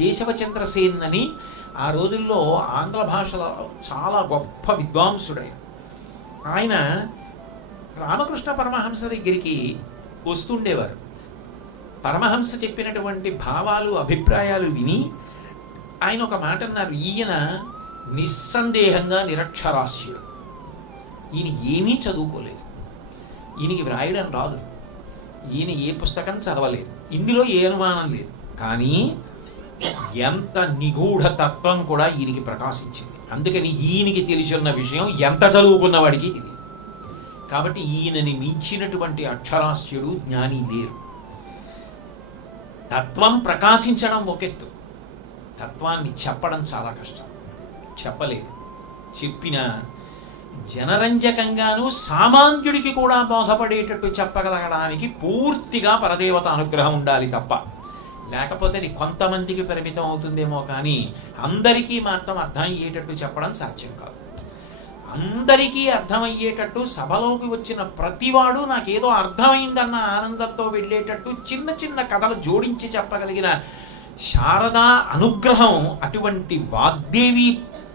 కేశవచంద్రసేన్ అని ఆ రోజుల్లో ఆంగ్ల భాషలో చాలా గొప్ప విద్వాంసుడైన. ఆయన రామకృష్ణ పరమహంస దగ్గరికి వస్తుండేవారు. పరమహంస చెప్పినటువంటి భావాలు అభిప్రాయాలు విని ఆయన ఒక మాట అన్నారు ఈయన నిస్సందేహంగా నిరక్షరాస్యుడు. ఈయన ఏమీ చదువుకోలేదు. ఈయనకి వ్రాయడం రాదు. ఈయన ఏ పుస్తకం చదవలేదు. ఇందులో ఏ అనుమానం లేదు. కానీ ఎంత నిగూఢ తత్వం కూడా ఈయనకి ప్రకాశించింది. అందుకని ఈయనకి తెలిసిన విషయం ఎంత చదువుకున్న వాడికి ఇది కాబట్టి ఈయనని మించినటువంటి అక్షరాస్యుడు జ్ఞాని లేరు. తత్వం ప్రకాశించడం ఒకెత్తు తత్వాన్ని చెప్పడం చాలా కష్టం. చెప్పలేదు. చెప్పిన జనరంజకంగాను సామాన్యుడికి కూడా బోధపడేటట్టు చెప్పగలగడానికి పూర్తిగా పరదేవత అనుగ్రహం ఉండాలి తప్ప లేకపోతే అది కొంతమందికి పరిమితం అవుతుందేమో కానీ అందరికీ మాత్రం అర్థం అయ్యేటట్టు చెప్పడం సాధ్యం కాదు. అందరికీ అర్థమయ్యేటట్టు సభలోకి వచ్చిన ప్రతివాడు నాకేదో అర్థమైందన్న ఆనందంతో వెళ్ళేటట్టు చిన్న చిన్న కథలు జోడించి చెప్పగలిగిన శారదా అనుగ్రహం అటువంటి వాగ్దేవి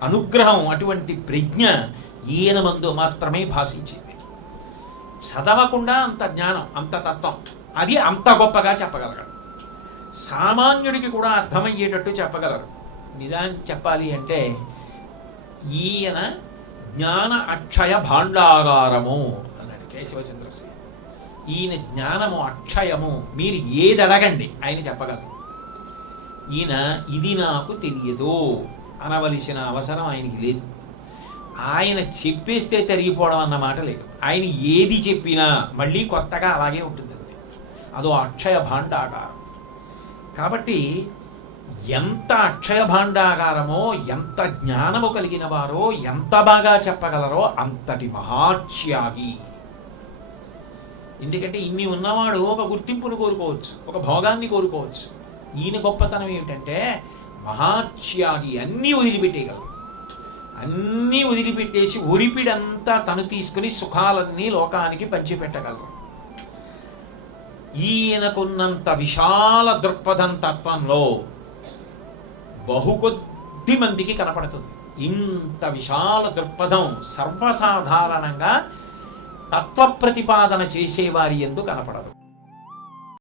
అనుగ్రహం అటువంటి ప్రజ్ఞ ఈయన మందు మాత్రమే భాషించింది. చదవకుండా అంత జ్ఞానం అంత తత్వం అది అంత గొప్పగా చెప్పగలగడం సామాన్యుడికి కూడా అర్థమయ్యేటట్టు చెప్పగలరు. నిజాన్ని చెప్పాలి అంటే ఈయన జ్ఞాన అక్షయ భాండాగారము అన్నాడు కేశవచంద్రశ్రీ ఈయన జ్ఞానము అక్షయము మీరు ఏది అడగండి ఆయన చెప్పగలరు. ఈయన ఇది నాకు తెలియదు అనవలసిన అవసరం ఆయనకి లేదు. ఆయన చెప్పేస్తే తరిగిపోవడం అన్నమాట లేదు. ఆయన ఏది చెప్పినా మళ్ళీ కొత్తగా అలాగే ఉంటుంది అంతే. అదో అక్షయ భాండాగారం. కాబట్టి ఎంత అక్షయ భాండాగారమో ఎంత జ్ఞానము కలిగిన వారో ఎంత బాగా చెప్పగలరో అంతటి మహాత్యాగి. ఎందుకంటే ఇన్ని ఉన్నవాడు ఒక గుర్తింపును కోరుకోవచ్చు ఒక భోగాన్ని కోరుకోవచ్చు. ఈయన గొప్పతనం ఏమిటంటే మహాత్యాగి అన్నీ వదిలిపెట్టేయగలరు అన్నీ వదిలిపెట్టేసి ఒరిపిడంతా తను తీసుకుని సుఖాలన్నీ లోకానికి పంచిపెట్టగలరు ఈయనకున్నంత విశాల దృక్పథం తత్వంలో బహు కొద్ది మందికి కనపడుతుంది. ఇంత విశాల దృక్పథం సర్వసాధారణంగా తత్వ ప్రతిపాదన చేసేవారి ఎందు కనపడదు.